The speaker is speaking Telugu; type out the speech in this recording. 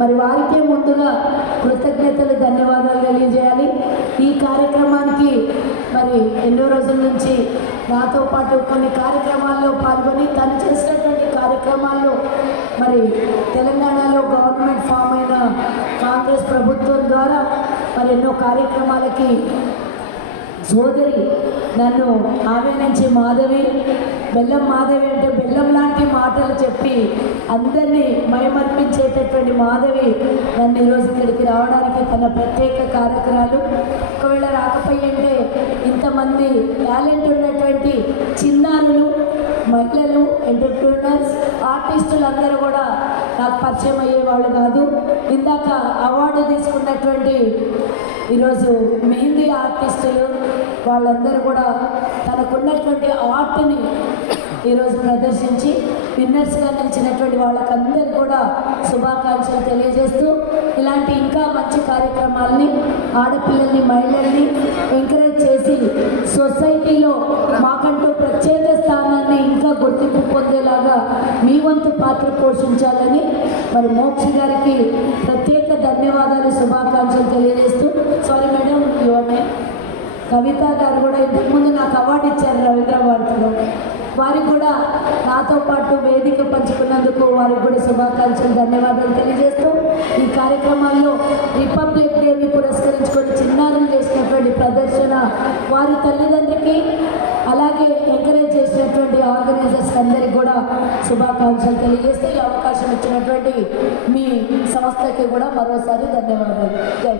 మరి వారికే ముందుగా కృతజ్ఞతలు ధన్యవాదాలు తెలియజేయాలి. ఈ కార్యక్రమానికి మరి ఎన్నో రోజుల నుంచి నాతో పాటు కొన్ని కార్యక్రమాల్లో పాల్గొని తను చేసినటువంటి కార్యక్రమాల్లో మరి తెలంగాణలో గవర్నమెంట్ ఫామ్ అయిన కాంగ్రెస్ ప్రభుత్వం ద్వారా మరి ఎన్నో కార్యక్రమాలకి సోదరి నన్ను ఆమె నుంచి మాధవి, బెల్లం మాధవి అంటే బెల్లం లాంటి మాటలు చెప్పి అందరినీ మయమర్పించేటటువంటి మాధవి నన్ను ఈరోజు ఇక్కడికి రావడానికి తన ప్రత్యేక కార్యక్రమాలు. ఒకవేళ రాకపోయింటే ఇంతమంది టాలెంట్ ఉన్నటువంటి చిన్నారులు, మహిళలు, ఎంటర్ప్రీనర్స్, ఆర్టిస్టులు అందరూ కూడా నాకు పరిచయం అయ్యేవాళ్ళు కాదు. ఇందాక అవార్డు తీసుకున్నటువంటి ఈరోజు మెహందీ ఆర్టిస్టులు వాళ్ళందరూ కూడా తనకున్నటువంటి ఆర్ట్ని ఈరోజు ప్రదర్శించి విన్నర్స్గా నిలిచినటువంటి వాళ్ళకందరూ కూడా శుభాకాంక్షలు తెలియజేస్తూ ఇలాంటి ఇంకా మంచి కార్యక్రమాలని ఆడపిల్లల్ని, మహిళల్ని ఎంకరేజ్ చేసి సొసైటీలో మాకంటూ ప్రత్యేక స్థానాన్ని ఇంకా గుర్తింపు పొందేలాగా మీ వంతు పాత్ర పోషించాలని మరి మోక్షి గారికి ప్రత్యేక ధన్యవాదాలు, శుభాకాంక్షలు తెలియజేస్తూ. సారీ మేడం, యువనే కవిత గారు కూడా ఇంతకుముందు నాకు అవార్డు ఇచ్చారు రవీంద్ర భారతిలో. వారికి కూడా నాతో పాటు వేదిక పంచుకున్నందుకు వారికి కూడా శుభాకాంక్షలు, ధన్యవాదాలు తెలియజేస్తూ ఈ కార్యక్రమాల్లో రిపబ్లిక్ డేని పురస్కరించుకొని చిన్నారులు చేసినటువంటి ప్రదర్శన వారి తల్లిదండ్రులకి అలాగే ఎంకరేజ్ చేసినటువంటి ఆర్గనైజర్స్ అందరికీ కూడా శుభాకాంక్షలు తెలియజేస్తూ ఈ అవకాశం ఇచ్చినటువంటి మీ సంస్థకి కూడా మరోసారి ధన్యవాదాలు. జై